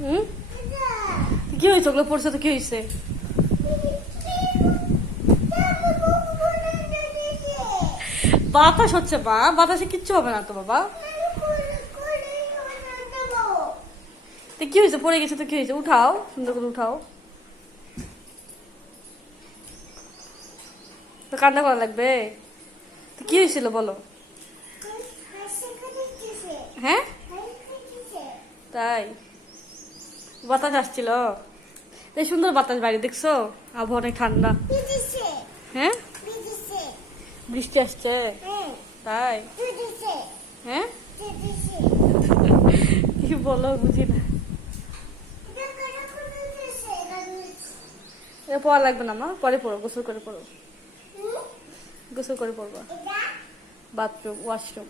হুম, কি হয়েছে? ওগুলো পড়ছে তো কি হয়েছে? বাতাস হচ্ছে মা, বাতাসে কিচ্ছু হবে না তো বাবা। তো কি হয়েছে? পড়ে গেছে তো কি হয়েছে? উঠাও, সুন্দর করে উঠাও। তো কান্না করা লাগবে? তো কি হয়েছিল বলো? হ্যাঁ, তাই বাতাস আসছিল? এই সুন্দর বাতাস বাইরে, দেখছো? আবহাওয়া অনেক ঠান্ডা। হ্যাঁ, বৃষ্টি আসছে? তাই? হ্যাঁ, কি বলো বুঝি না। পড়া লাগবে না মা, পরে পড়ো, গোসল করে পড়ো। গোসল করে পড়বা। Bathroom, washroom.